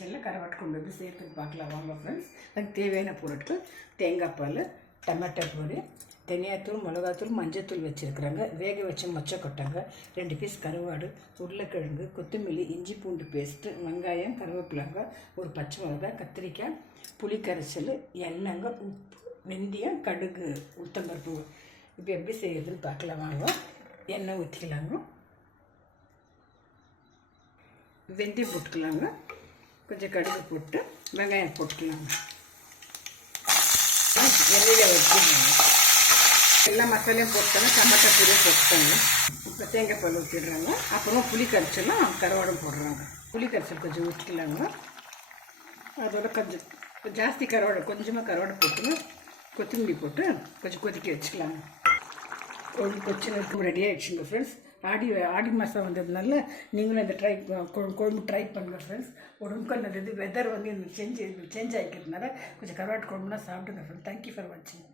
கிச்சனில் கருவாட்டு கொண்டு வந்து சேர்த்து பார்க்கலாம் வாங்க ஃப்ரெண்ட்ஸ். அதுக்கு தேவையான பொருட்கள் தேங்காய் பால், டமாட்டோ பொடி, தனியாத்தூள், மிளகாத்தூள், மஞ்சத்தூள் வச்சுருக்குறாங்க. வேக வச்ச மொச்சக்கொட்டைங்க, 2 பீஸ் கருவாடு, உருளைக்கிழங்கு, கொத்தமல்லி, இஞ்சி பூண்டு பேஸ்ட்டு, வெங்காயம், கருவேப்பிலங்க, ஒரு பச்சை மிளகாய், கத்திரிக்காய், புளி கரைசல், எண்ணெய்ங்க, உப்பு, வெந்தயம், கடுகு, உளுத்தம்பருப்பு. இப்போ எப்படி செய்யறதுன்னு பார்க்கலாம் வாங்க. எண்ணெய் ஊற்றிக்கலாங்க, வெந்தயம் போட்டுக்கலாங்க, கொஞ்சம் கடுகு போட்டு வெங்காயம் போட்டுக்கலாங்க, எண்ணெயில் வச்சுக்கலாங்க. எல்லா மசாலையும் போட்டாங்க, டமாட்டோ பொடியும் போட்டாங்க. இப்போ தேங்காய் பால் ஊற்றிடுறாங்க. அப்புறம் புளி கரைச்சலும் கருவாடும் போடுறாங்க. புளி கரைச்சல் கொஞ்சம் ஊற்றிக்கலாங்க. அதோட கொஞ்சம் ஜாஸ்தி கருவாடு, கொஞ்சமாக கருவாடு போட்டுங்க, கொத்தமல்லி போட்டு கொஞ்சம் கொதிக்க வச்சுக்கலாங்க. குழம்பு கொச்சு ரெடி ஆகிடுச்சுங்க ஃப்ரெண்ட்ஸ். ஆடி மாதம் வந்ததுனால நீங்களும் இந்த குழம்பு ட்ரை பண்ணுங்கள் ஃப்ரெண்ட்ஸ். உடம்புக்கு நல்லது. வெதர் வந்து இந்த சேஞ்ச் ஆகிக்கிறதுனால கொஞ்சம் கருவாட்டு குழம்புலாம் சாப்பிடுங்க ஃப்ரெண்ட்ஸ். தேங்க்யூ ஃபார் வாட்சிங்.